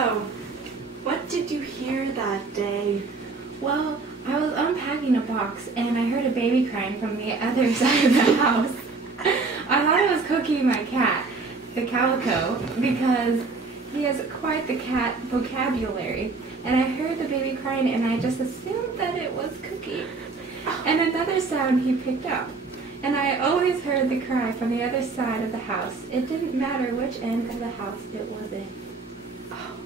So, what did you hear that day? Well, I was unpacking a box and I heard a baby crying from the other side of the house. I thought it was Cookie, my cat, the calico, because he has quite the cat vocabulary. And I heard the baby crying and I just assumed that it was Cookie. And another sound he picked up. And I always heard the cry from the other side of the house. It didn't matter which end of the house it was in. Oh.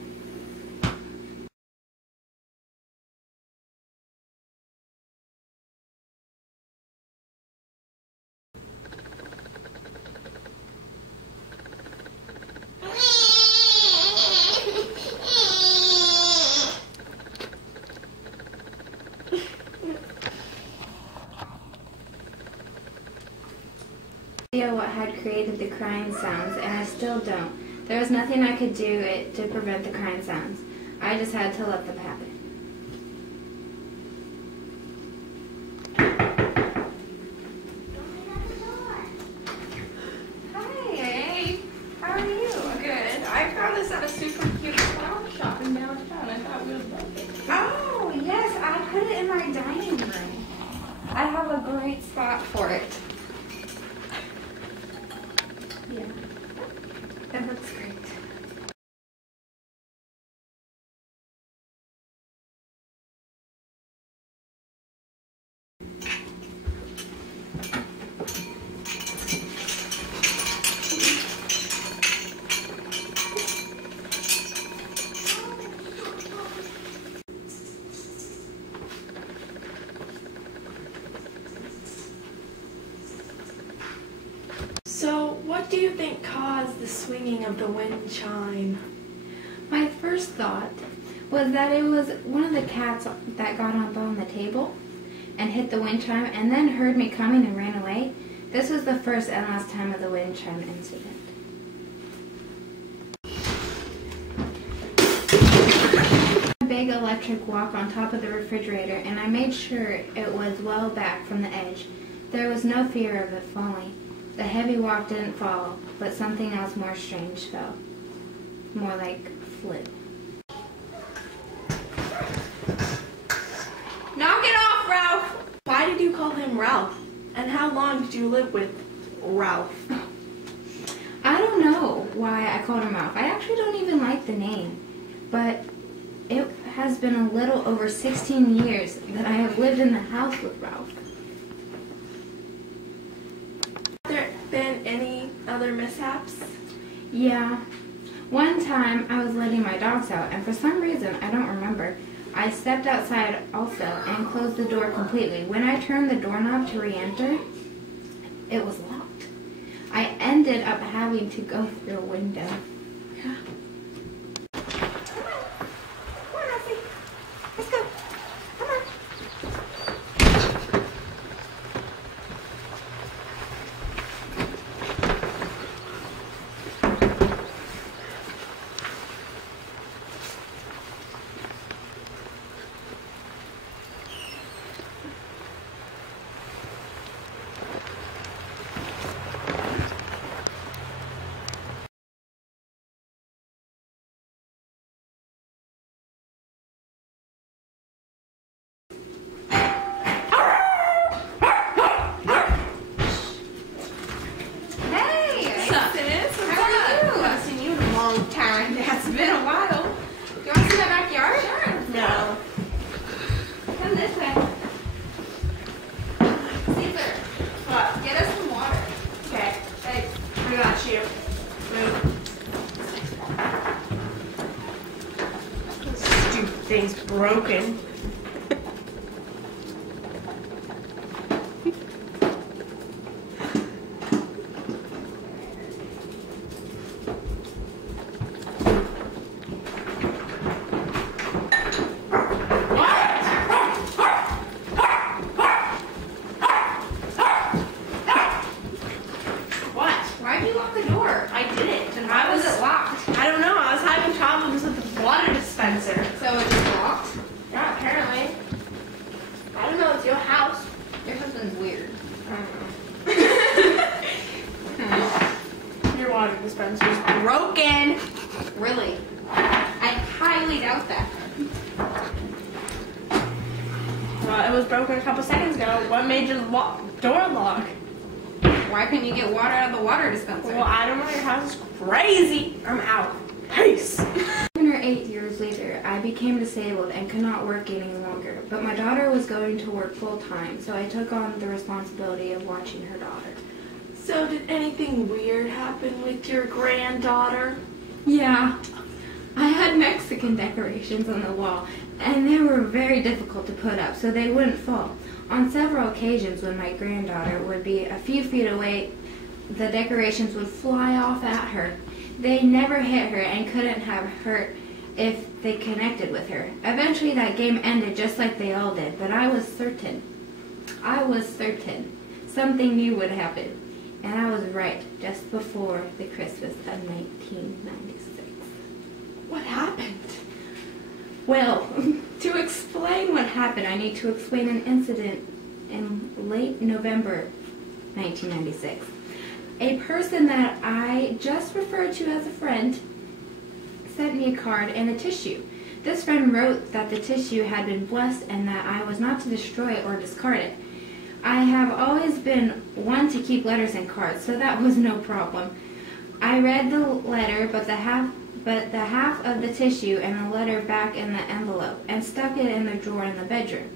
What had created the crying sounds, and I still don't. There was nothing I could do to prevent the crying sounds. I just had to let them happen. Hi, how are you? Good. I found this at a super cute flower shop in downtown. I thought we would love it. Oh, yes, I put it in my dining room. I have a great spot for it. Yeah, that looks great. So, what do you think caused the swinging of the wind chime? My first thought was that it was one of the cats that got up on the table and hit the wind chime and then heard me coming and ran away. This was the first and last time of the wind chime incident. A big electric walk on top of the refrigerator, and I made sure it was well back from the edge. There was no fear of it falling. The heavy walk didn't fall, but something else more strange fell. More like flew. Knock it off, Ralph! Why did you call him Ralph? And how long did you live with Ralph? I don't know why I called him Ralph. I actually don't even like the name. But it has been a little over 16 years that I have lived in the house with Ralph. Been any other mishaps? Yeah. One time I was letting my dogs out, and for some reason, I don't remember, I stepped outside also and closed the door completely. When I turned the doorknob to re-enter, it was locked. I ended up having to go through a window. Yeah. Come on, Ralphie. Let's go. Come on. It's been a while. You want to see my backyard? Sure. No. Come this way. Caesar. What? Get us some water. Okay. Thanks. I got you. This stupid thing's broken. So it's just locked? Yeah, apparently. I don't know, it's your house. Your husband's weird. Your water dispenser's broken. Really? I highly doubt that. Well, it was broken a couple seconds ago. What made your door lock? Why couldn't you get water out of the water dispenser? Well, I don't know. Your house is crazy. I'm out. Peace. 7 or 8 years later, I became disabled and could not work any longer, but my daughter was going to work full-time, so I took on the responsibility of watching her daughter. So did anything weird happen with your granddaughter? Yeah, I had Mexican decorations on the wall, and they were very difficult to put up so they wouldn't fall. On several occasions when my granddaughter would be a few feet away, the decorations would fly off at her. They never hit her and couldn't have hurt if they connected with her. Eventually that game ended just like they all did, but I was certain something new would happen. And I was right, just before the Christmas of 1996. What happened? Well, to explain what happened, I need to explain an incident in late November 1996. A person that I just referred to as a friend sent me a card and a tissue. This friend wrote that the tissue had been blessed and that I was not to destroy it or discard it. I have always been one to keep letters and cards, so that was no problem. I read the letter, but the half of the tissue and the letter back in the envelope, and stuck it in the drawer in the bedroom.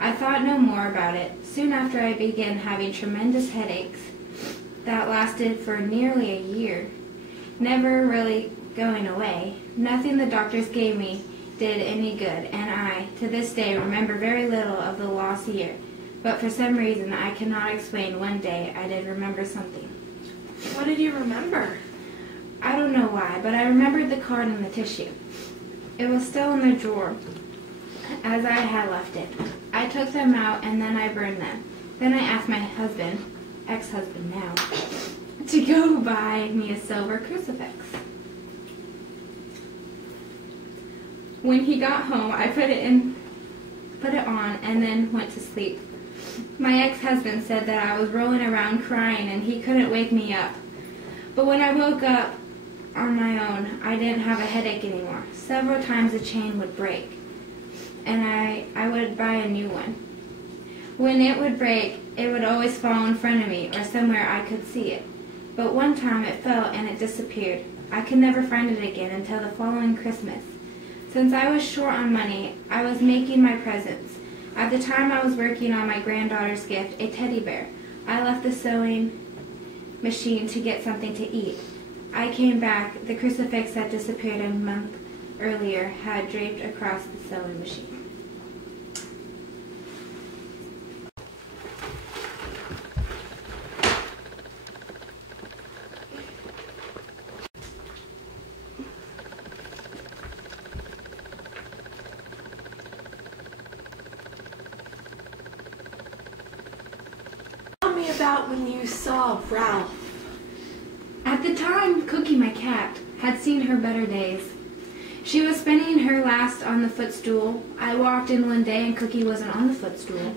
I thought no more about it. Soon after, I began having tremendous headaches that lasted for nearly a year, never really going away. Nothing the doctors gave me did any good, and I, to this day, remember very little of the lost year. But for some reason I cannot explain, one day I did remember something. What did you remember? I don't know why, but I remembered the card and the tissue. It was still in the drawer, as I had left it. I took them out and then I burned them. Then I asked my husband, ex-husband now, to go buy me a silver crucifix. When he got home, I put it on and then went to sleep. My ex-husband said that I was rolling around crying and he couldn't wake me up. But when I woke up on my own, I didn't have a headache anymore. Several times the chain would break, and I would buy a new one. When it would break, it would always fall in front of me or somewhere I could see it. But one time it fell and it disappeared. I could never find it again until the following Christmas. Since I was short on money, I was making my presents. At the time I was working on my granddaughter's gift, a teddy bear. I left the sewing machine to get something to eat. I came back. The crucifix that disappeared a month earlier had draped across the sewing machine. Tell me about when you saw Ralph. At the time, Cookie, my cat, had seen her better days. She was spending her last on the footstool. I walked in one day and Cookie wasn't on the footstool.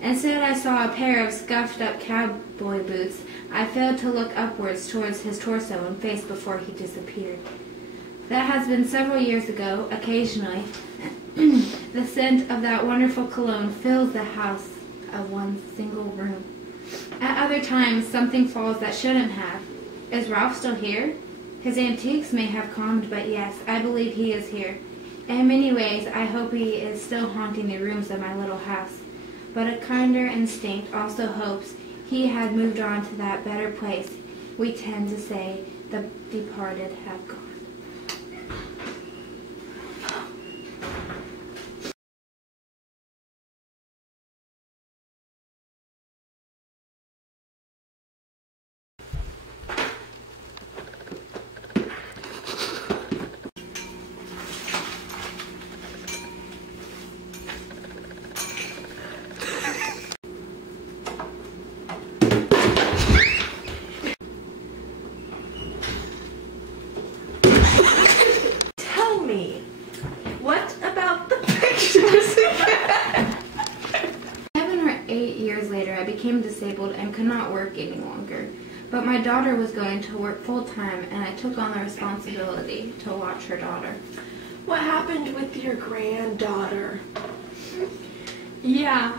Instead, I saw a pair of scuffed-up cowboy boots. I failed to look upwards towards his torso and face before he disappeared. That has been several years ago. Occasionally, the scent of that wonderful cologne fills the house of one single room. At other times, something falls that shouldn't have. Is Ralph still here? His antiques may have calmed, but yes, I believe he is here. In many ways, I hope he is still haunting the rooms of my little house. But a kinder instinct also hopes he had moved on to that better place. We tend to say the departed have gone. Tell me, what about the pictures? 7 or 8 years later, I became disabled and could not work any longer. But my daughter was going to work full-time, and I took on the responsibility to watch her daughter. What happened with your granddaughter? Yeah.